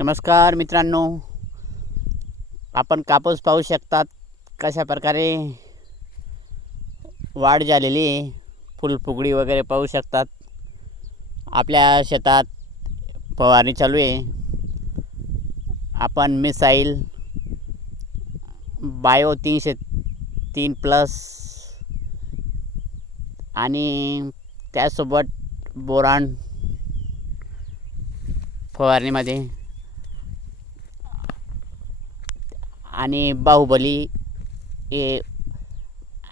नमस्कार मित्रांनो. आपण कापूस पाहू शकतात कशा प्रकारे वाढ झालेली आहे. फुलफुगडी वगैरे पाहू शकतात. आपल्या शेतात फवारणी चालू आहे. आपण मिसाईल बायो तीनशे तीन प्लस आणि त्यासोबत बोराण फवारणीमध्ये आणि बाहुबली हे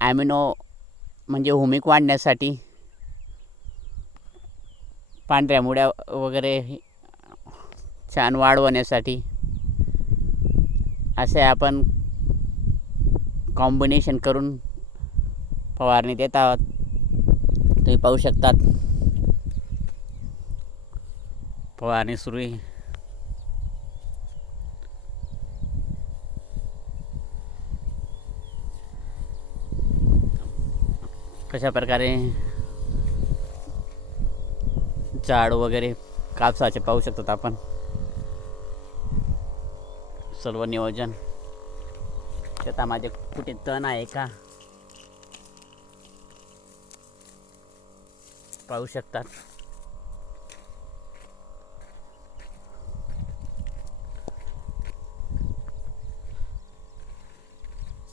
ॲमिनो म्हणजे हुमिक वाढण्यासाठी पांढऱ्या मुड्या वगैरे छान वाढवण्यासाठी असे आपण कॉम्बिनेशन करून फवारणी देत आहोत. तुम्ही पाहू शकतात. फवारणी सुरू आहे. कशा प्रकारे झाड वगैरे कापसाचे पाहू शकतात आपण. सर्व नियोजन. त्यात माझे कुठे तण आहे का? पाहू शकतात.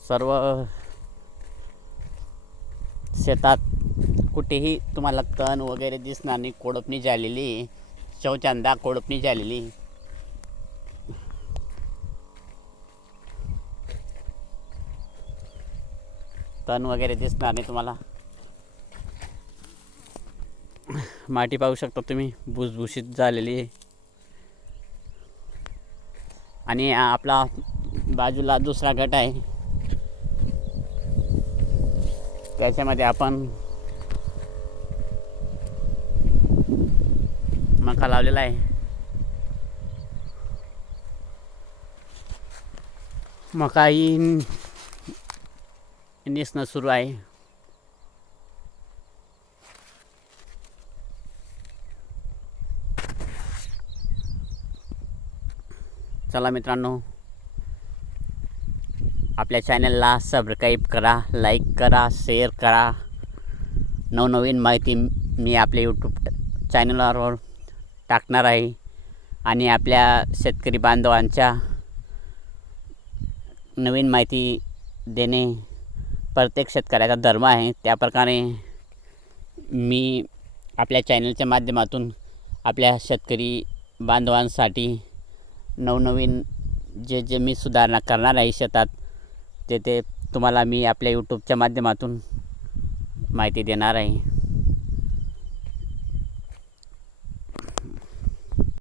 सर्व शेतात कुठेही तुम्हाला तण वगैरे दिसणार नाही कोडपणी झालेली. शौचांदा कोडपणी झालेली. तण वगैरे दिसणार नाही तुम्हाला. माटी पाहू शकता तुम्ही भुसभुशीत झालेली. आहे आणि आपला बाजूला दुसरा गट आहे. त्याच्यामध्ये आपण मका लावलेला आहे. मका ही निसणं सुरू आहे. चला मित्रांनो आपल्या चॅनलला सबस्क्राईब करा लाईक करा शेअर करा. नवनवीन माहिती मी आपल्या यूट्यूब चॅनलवर टाकणार आहे. आणि आपल्या शेतकरी बांधवांच्या नवीन माहिती देणे प्रत्येक शेतकऱ्याचा धर्म आहे. त्याप्रकारे मी आपल्या चॅनलच्या माध्यमातून आपल्या शेतकरी बांधवांसाठी नवनवीन जे जे मी सुधारणा करणार आहे शेतात ते ते तुम्हाला मी आपल्या यूट्यूबच्या माध्यमातून माहिती देणार आहे.